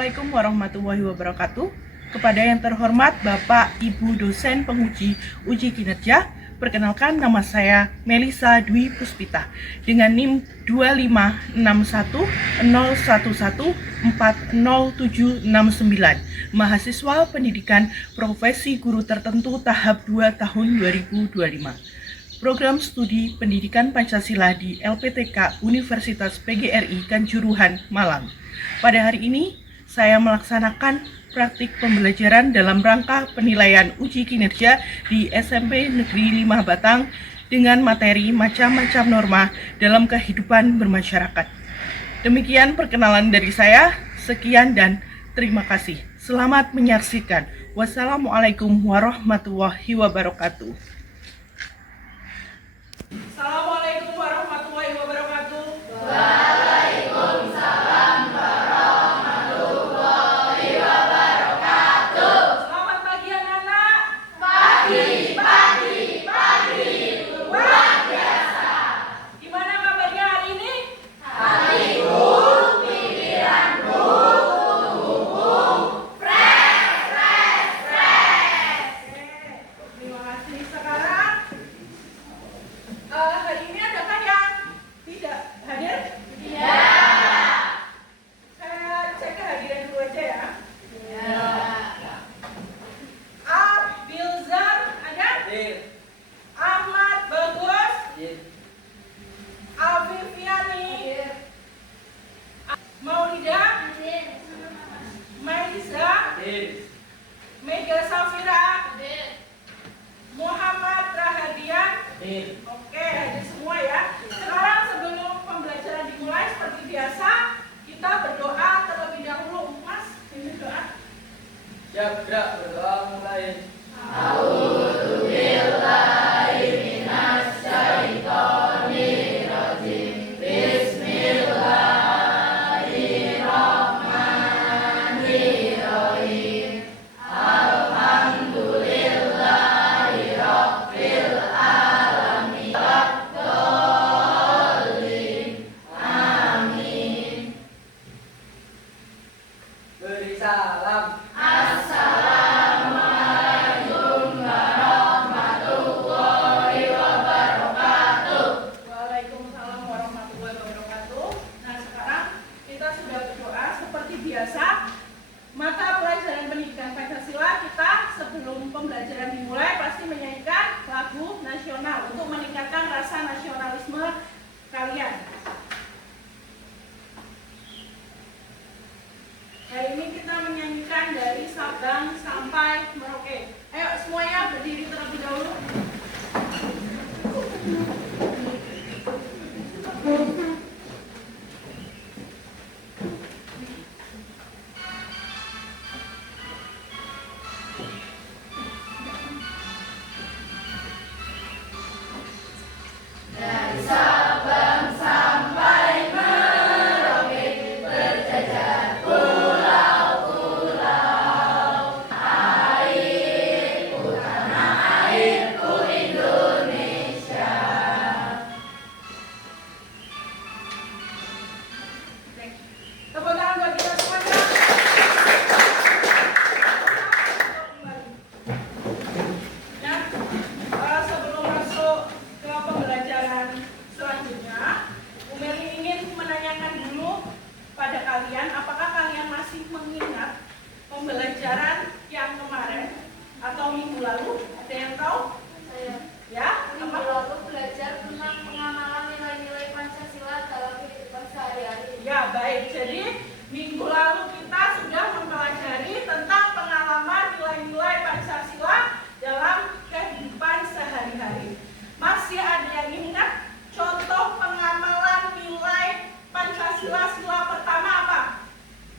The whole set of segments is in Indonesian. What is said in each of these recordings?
Assalamualaikum warahmatullahi wabarakatuh. Kepada yang terhormat Bapak Ibu dosen penguji uji kinerja, perkenalkan nama saya Melisa Dwi Puspita dengan NIM 25610114079, mahasiswa pendidikan profesi guru tertentu tahap 2 tahun 2025. Program Studi Pendidikan Pancasila di LPTK Universitas PGRI Kanjuruhan, Malang. Pada hari ini, saya melaksanakan praktik pembelajaran dalam rangka penilaian uji kinerja di SMP Negeri 5 Batang dengan materi macam-macam norma dalam kehidupan bermasyarakat. Demikian perkenalan dari saya, sekian dan terima kasih. Selamat menyaksikan. Wassalamualaikum warahmatullahi wabarakatuh. Assalamualaikum warahmatullahi wabarakatuh. Waalaikumsalam warahmatullahi wabarakatuh. Selamat pagi anak-anak. Pagi, luar biasa. Gimana kabarnya hari ini? Hatiku, pikiranku, tubuhku, fresh. Terima kasih. Sekarang hari ini adakah yang tidak hadir? Ya. Saya cek kehadiran dulu aja ya. Ya. Abilzar ada? Ahmad Bagus, Afifiani, Maulida, Maisa, Mega Safira, Muhammad Rahadian. Oke, hadir semua ya. Sekarang sebelum pembelajaran dimulai seperti biasa, kita berdoa terlebih dahulu. Mas, ini doa. Siap, gerak, berdoa mulai. A'udzubillahi minasyaitonirrajim. Bismillahirrahmanirrahim. Alhamdulillahi rabbil alamin. Waddallin. Amin. Beri salam. Assalamualaikum warahmatullahi wabarakatuh. Waalaikumsalam warahmatullahi wabarakatuh. Nah, sekarang kita sudah berdoa seperti biasa. Mata pelajaran pendidikan Pancasila kita sebelum pembelajaran dimulai pasti menyanyikan lagu nasional untuk meningkatkan rasa nasionalisme kalian. Hari ini kita menyanyikan dari Sabang sampai Merauke. Ayo semuanya berdiri terlebih dahulu. Dari Sabang sampai Merauke berjajar pulau-pulau. Airku, tanah airku Indonesia. Oke. Tepuk tangan buat kita semuanya. Ya, sebelum masuk ke pembelajaran selanjutnya, Bu Meli ingin menanyakan dulu pada kalian, apakah kalian masih mengingat pembelajaran yang kemarin atau minggu lalu? Ada yang tahu? Saya Ya, minggu apa? lalu belajar tentang pengamalan nilai-nilai Pancasila dalam kehidupan sehari-hari. Ya, baik. Jadi minggu lalu kita sudah mempelajari tentang pengalaman nilai-nilai Pancasila dalam kehidupan sehari-hari. Masih ada yang ingat contoh pengamalan nilai Pancasila sila pertama apa?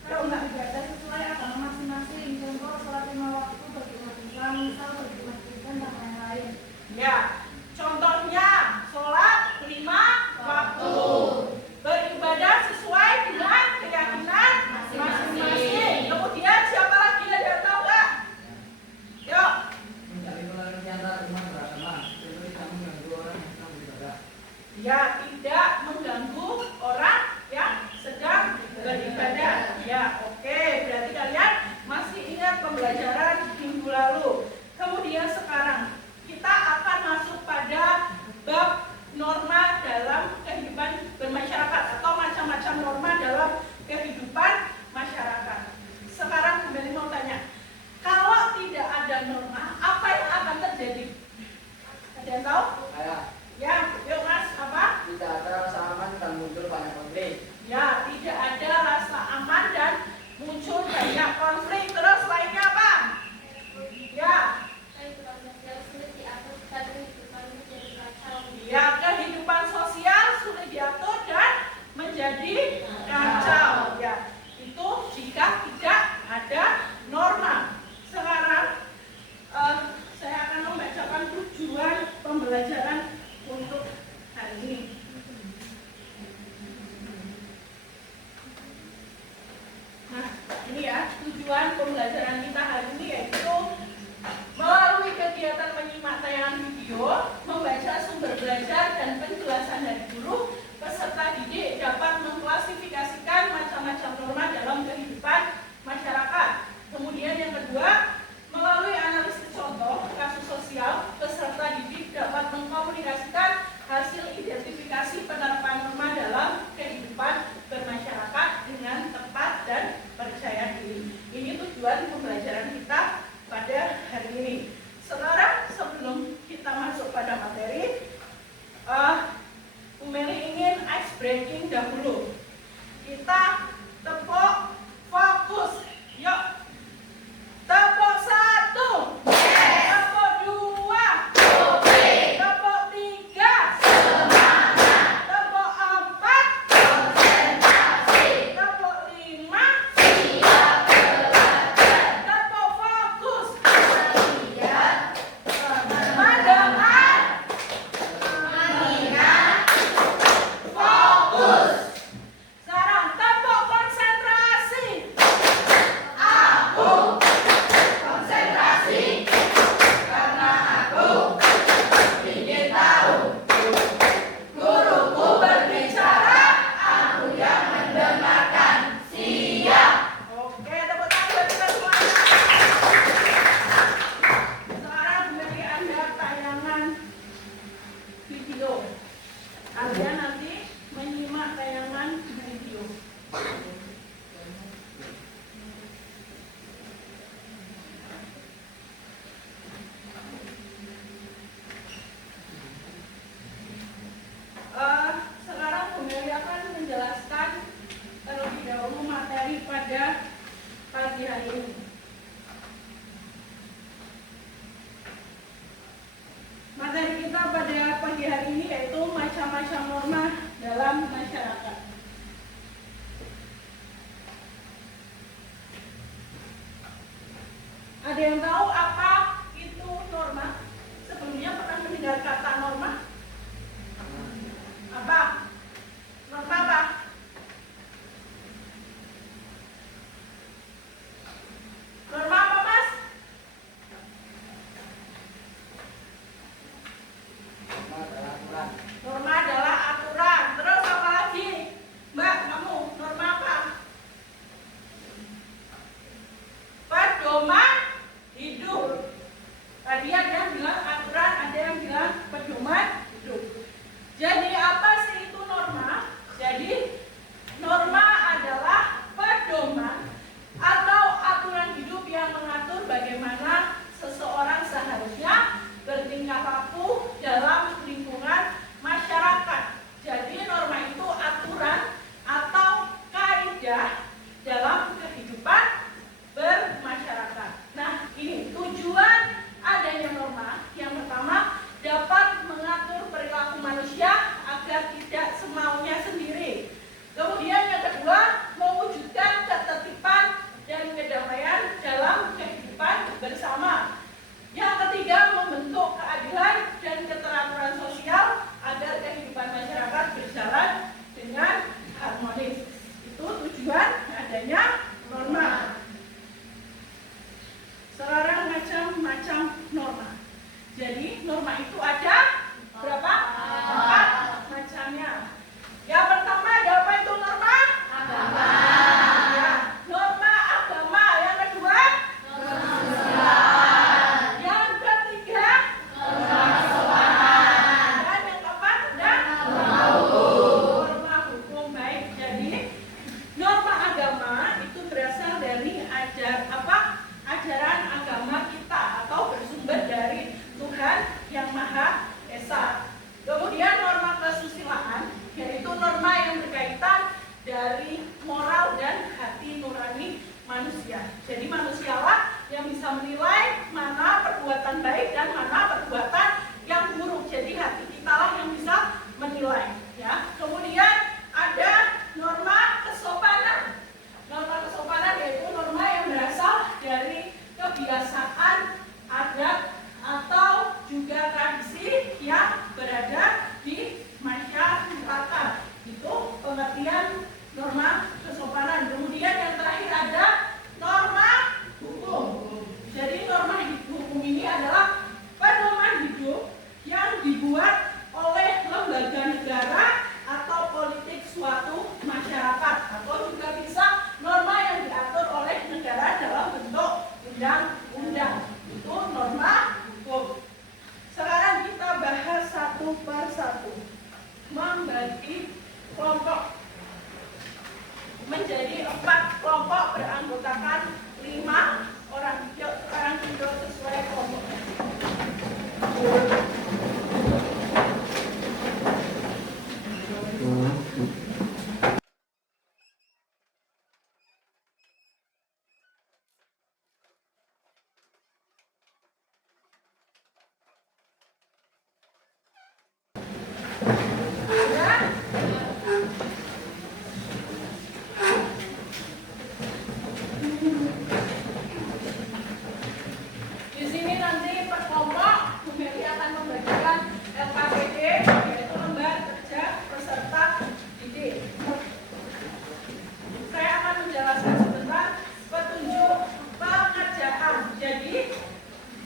Tahu nggak? Ibadah sesuai agama masing-masing, contoh sholat 5 waktu bagi umat Islam, misal bagi umat Kristen dan lain-lain. Ya, contohnya sholat 5 waktu, beribadah sesuai dengan keyakinan masing-masing. Kemudian siapa lagi yang tahu nggak? Yuk. Mencari toleransi antar umat beragama. Seperti kamu mengganggu orang yang sedang beribadah. Ya, tidak mengganggu orang yang sedang beribadah. Ya, oke. Berarti Kemudian sekarang kita akan masuk pada bab norma dalam kehidupan bermasyarakat atau macam-macam norma dalam kehidupan masyarakat. Sekarang kembali mau tanya, kalau tidak ada norma, apa yang akan terjadi? Ada yang tahu? Ya, yuk Mas, apa? Tidak ada rasa aman dan muncul banyak konflik. Ya, tidak ada rasa aman dan muncul banyak konflik. Terus lainnya apa? Ya, ya, kehidupan sosial sulit diatur dan menjadi kacau. Ya, itu jika tidak ada norma. Sekarang saya akan membacakan tujuan pembelajaran untuk hari ini. Nah, ini ya tujuan pembelajaran kita hari ini, yaitu melalui kegiatan menyimak tayangan video, membaca sumber belajar dan penjelasan dari guru, peserta didik dapat mengklasifikasikan macam-macam norma dalam kehidupan masyarakat. Kemudian yang kedua, melalui analisis contoh kasus sosial, peserta didik dapat mengkomunikasikan hasil identifikasi penerapan norma dalam kehidupan bermasyarakat dengan tepat dan percaya diri. Ini tujuan pembelajaran kita pada hari ini. Sekarang sebelum kita masuk pada materi, Bu Meli ingin ice breaking dahulu. Kita tepuk fokus. Yuk. Tepuk 1. Tepuk 2. Tepuk 3. Tepuk 4. Tepuk 5. Tepuk fokus. Mendengar. Fokus. Sekarang tepuk konsentrasi. Aku konsentrasi karena aku ingin tahu. Guruku berbicara, aku yang mendengarkan. Siap. Oke, tepuk tangan buat kita semuanya. Sekarang beri Anda tayangan video. Anda nanti menyimak tayangan video. Sekarang Bu Meli akan menjelaskan terlebih dahulu materi pada pagi hari ini. Materi kita pada pagi hari ini yaitu macam-macam norma dalam masyarakat. Ada yang tahu apa itu norma? Sebelumnya pernah mendengar kata norma? Apa? Norma apa? Norma apa, Mas? Norma adalah aturan. Terus apa lagi? Mbak, kamu norma apa? Pedoman hidup. Tadi ada yang bilang aturan, ada yang bilang pedoman hidup. Jadi apa sih itu norma? Jadi norma adalah pedoman atau aturan hidup yang mengatur bagaimana seseorang seharusnya bertingkah laku dalam lingkungan masyarakat. Jadi norma itu aturan atau kaidah dalam kehidupan bermasyarakat. Nah, ini tujuan adanya norma. Yang pertama, dapat mengatur perilaku manusia agar tidak semaunya sendiri. Kemudian yang kedua, mewujudkan ketertiban dan kedamaian dalam kehidupan bersama. Yang ketiga, membentuk keadilan dan keteraturan sosial agar kehidupan masyarakat berjalan dengan harmonis. Itu tujuan adanya norma. Sekarang macam-macam norma. Jadi norma itu ada berapa? 4 macamnya. Yang pertama ada apa itu norma? Agama. Ya, norma agama. Yang kedua? Norma sosial. Yang Di sini nanti per kelompok Bu Meli akan membagikan LKPD, yaitu lembar kerja peserta didik. Saya akan menjelaskan sebentar petunjuk pengerjaan. Jadi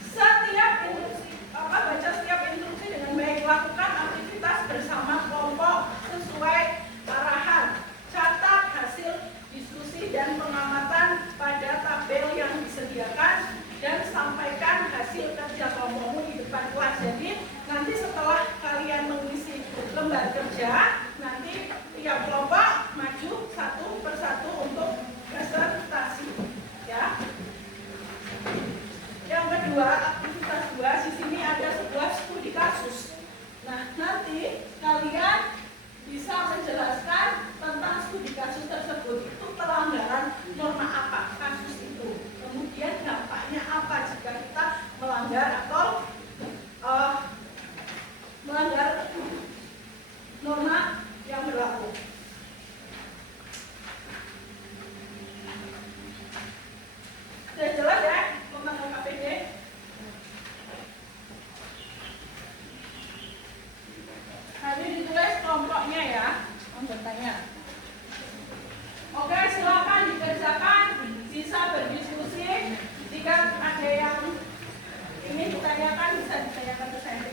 setiap instruksi, baca setiap instruksi dengan baik, lakukan aktivitas bersama kelompok sesuai arahan. Catat hasil diskusi dan pengamatan pada tabel yang disediakan dan sampaikan hasil kerja kelompokmu di depan kelas. Jadi nanti setelah kalian mengisi lembar kerja, nanti tiap kelompok maju satu persatu untuk presentasi, ya. Yang kedua, aktivitas 2, di sini ada sebuah studi kasus. Nah, nanti kalian bisa menjelaskan tentang studi kasus tersebut. Itu pelanggaran norma apa kasus itu, kemudian dampaknya apa jika kita melanggar atau melanggar norma yang berlaku. Sudah jelas ya tentang LKPD? Nanti ditulis kelompoknya ya, anggotanya. Oke, silakan dikerjakan, bisa berdiskusi. Jika ada yang ingin ditanyakan, bisa ditanyakan ke saya.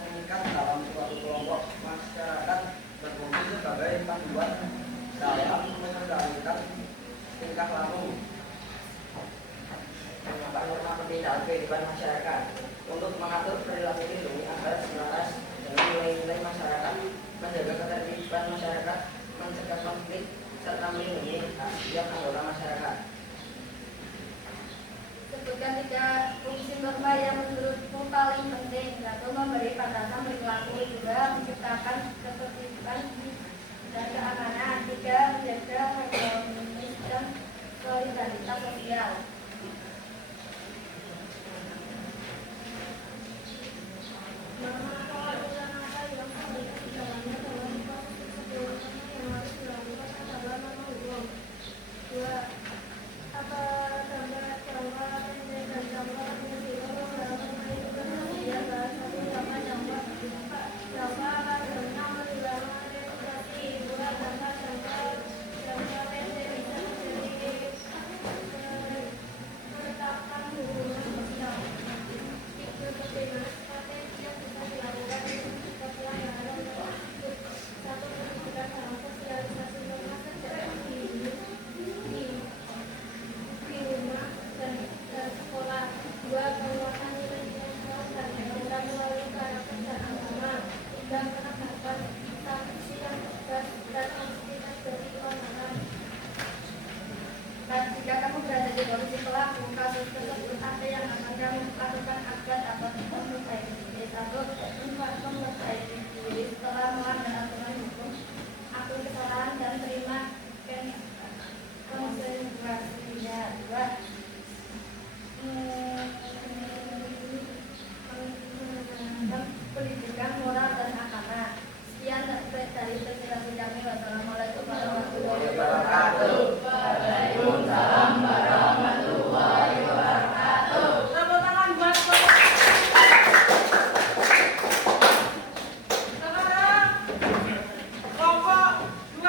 mengikat dalam suatu kelompok masyarakat berfungsi sebagai panduan dalam mengendalikan tingkah laku penerapan norma perbedaan kehidupan masyarakat untuk mengatur perilaku lindungi agar selaras dengan nilai-nilai masyarakat, menjaga ketertiban masyarakat, mencegah konflik, serta melindungi hak setiap anggota masyarakat. Sebutkan 3 fungsi norma yang menurutmu paling penting. 1. Memberi batasan perilaku. 2. Menciptakan ketertiban dan keamanan. 3. Menjaga harmonis dan solidaritas sosial. Norma kewajiban apa yang terlihat di dalamnya dalam proses sebelumnya yang harus dilakukan adalah norma hukum. 2. Apa gambar pendek dan gambar menyeluruh dalam norma itu tersedia salah satu gambar gambar menilai demokrasi. 2. Gambar pendek bisa menjadi menetapkan hubungan sosial. 3. Bagaimana strategi yang bisa dilakukan untuk sosial yang ada di dalam hidup. 1. Pendidikan dalam sosialisasi norma sejak dini di rumah dan sekolah. 2. Penguatan nilai-nilai moral dan etika melalui karakter dan agama. 3. Penegakan sanksi yang tegas dan konsekuen bagi pelanggaran. 4. Jika kamu berada di posisi pelaku kasus tersebut, apa yang akan kamu lakukan agar dapat memperbaiki diri? 1. Memperbaiki diri setelah melanggar aturan hukum, akui kesalahan dan terima konsekuensinya. 2. Menanamkan pendidikan moral dan agama. Sekian dari presentasi kami. Wassalamualaikum warahmatullahi wabarakatuh. Waalaikumsalam warahmatullahi wabarakatuh. Tepuk tangan buat sekarang kelompok 2.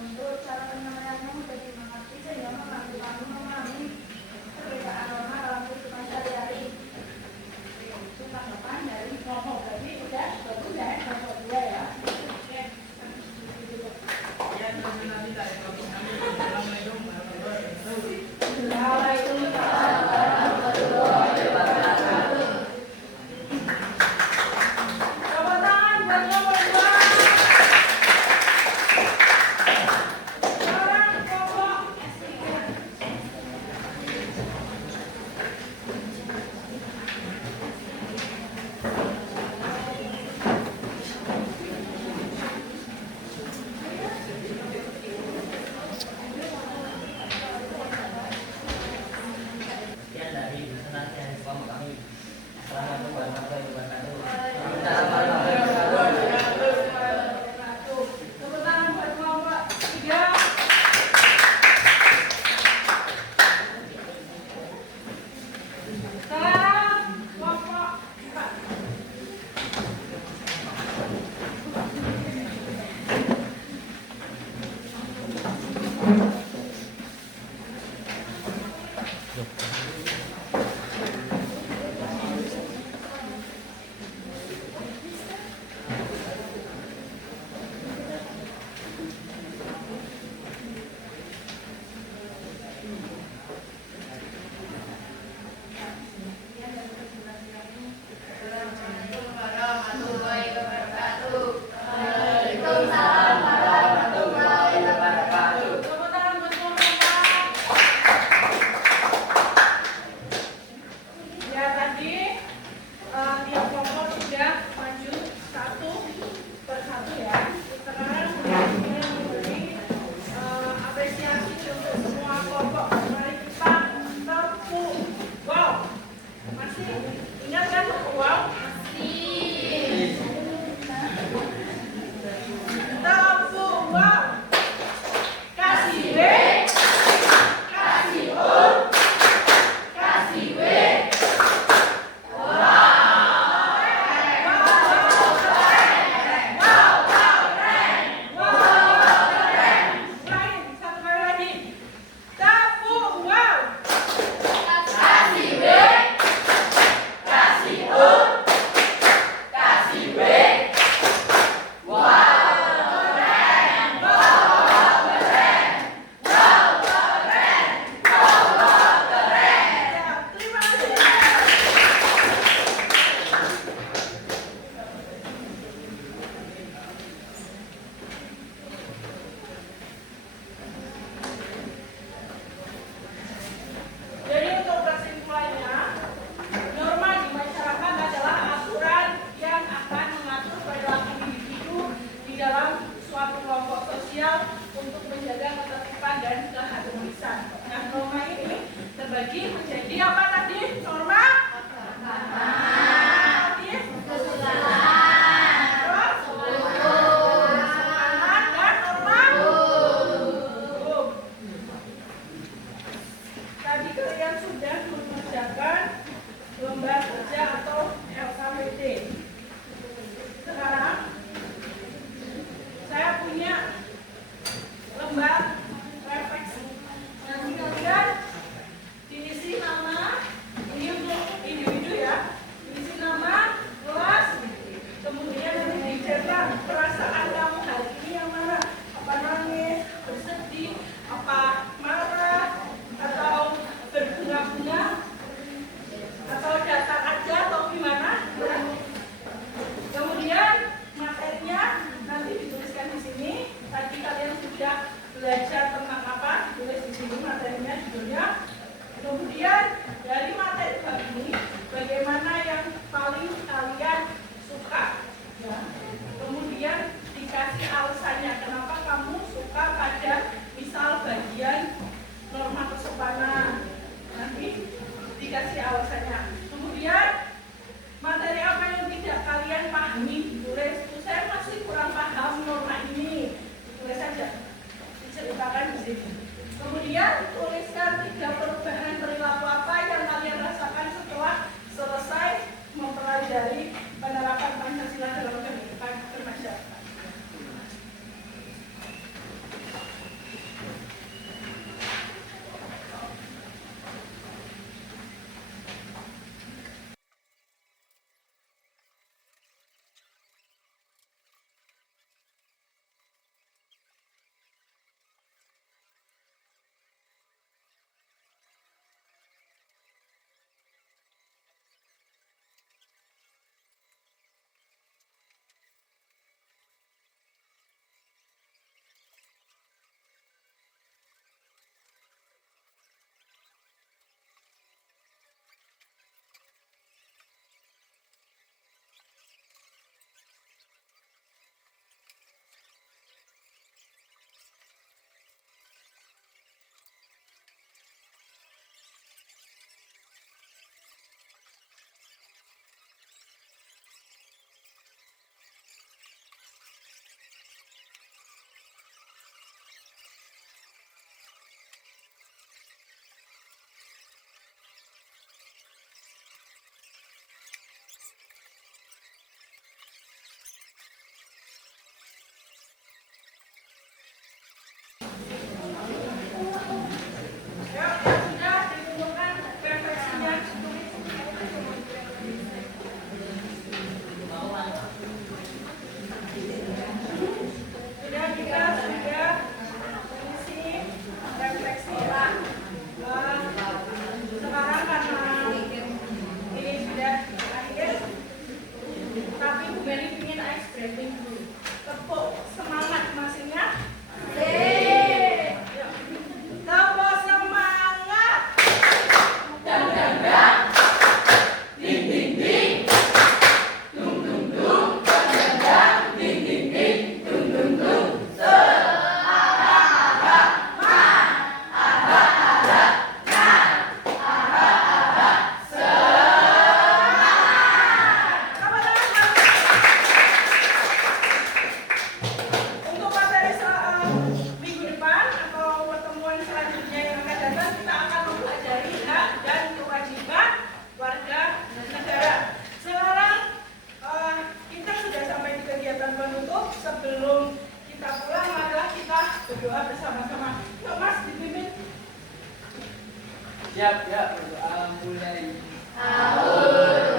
Untuk untuk menjaga ketertiban dan keharmonisan. Nah, norma ini terbagi menjadi apa tadi? Norma? Tadi? Tadi kalian sudah mengerjakan lembar kerja atau LKPD. Sekarang saya punya lembar refleksi. Nanti kalian diisi nama, ini untuk individu ya, diisi nama, kelas, kemudian nanti dicetak perasaan kamu hari ini yang mana, apa nangis, bersedih, apa marah, atau berbunga-bunga, atau datar aja atau gimana. Kemudian materinya nanti dituliskan di sini. Tadi kalian sudah belajar tentang apa, ditulis di sini materinya, judulnya. Kemudian dari materi ini bagaimana yang paling kalian suka, ya. Kemudian dikasih alasannya kenapa kamu suka pada misal bagian norma kesopanan, nanti dikasih alasannya. Kemudian materi apa yang tidak kalian pahami ditulis. Saya masih kurang paham norma ini, ditulis saja, diceritakan di sini. Kemudian tuliskan 3 perubahan perilaku apa yang kalian rasakan setelah selesai mempelajari penerapan Pancasila dalam kehidupan bermasyarakat. berdoa bersama-sama. Yuk Mas, dipimpin. Siap, ya, berdoa mulai. Amin.